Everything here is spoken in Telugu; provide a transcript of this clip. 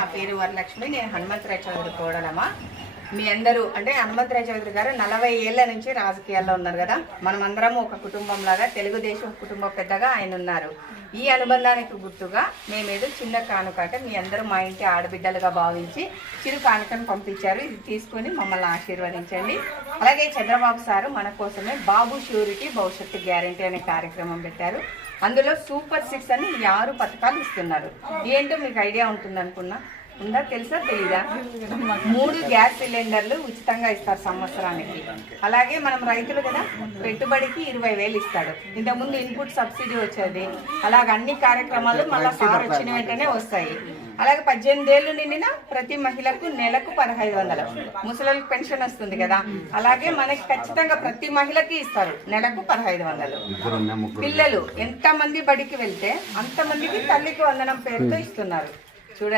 నా పేరు వరలక్ష్మి. నేను హనుమంతరాయ చౌదరి కోడలమ్మ. మీ అందరూ అంటే హనుమంతరాయ చౌదరి గారు 40 ఏళ్ల నుంచి రాజకీయాల్లో ఉన్నారు కదా. మనమందరం ఒక కుటుంబం లాగా, తెలుగుదేశం కుటుంబ పెద్దగా ఆయన ఉన్నారు. ఈ అనుబంధానికి గుర్తుగా మేమేదో చిన్న కానుక అంటే మీ అందరూ మా ఇంటి ఆడబిడ్డలుగా భావించి చిరు కానుకను పంపించారు. ఇది తీసుకొని మమ్మల్ని ఆశీర్వదించండి. అలాగే చంద్రబాబు సారు మన కోసమే బాబు ష్యూరిటీ భవిష్యత్తు గ్యారంటీ అనే కార్యక్రమం పెట్టారు. అందులో సూపర్ 6 అని 6 పథకాలు ఇస్తున్నారు. ఏంటో మీకు ఐడియా ఉంటుంది అనుకున్నా, ఉందా? తెలుసా తెలీదా? 3 గ్యాస్ సిలిండర్లు ఉచితంగా ఇస్తారు సంవత్సరానికి. అలాగే మనం రైతులు కదా, పెట్టుబడికి 20,000 ఇస్తాడు. ఇంతకుముందు ఇన్పుట్ సబ్సిడీ వచ్చేది. అలాగే అన్ని కార్యక్రమాలు మళ్ళీ సార్ వచ్చిన వెంటనే వస్తాయి. అలాగే 18 ఏళ్ళు నిండిన ప్రతి మహిళకు నెలకు 1,500. ముసలికి పెన్షన్ వస్తుంది కదా, అలాగే మనకి ఖచ్చితంగా ప్రతి మహిళకి ఇస్తారు నెలకు 1,500. పిల్లలు ఎంతమంది బడికి వెళ్తే అంతమందికి తల్లికి వందనం పేరుతో ఇస్తున్నారు.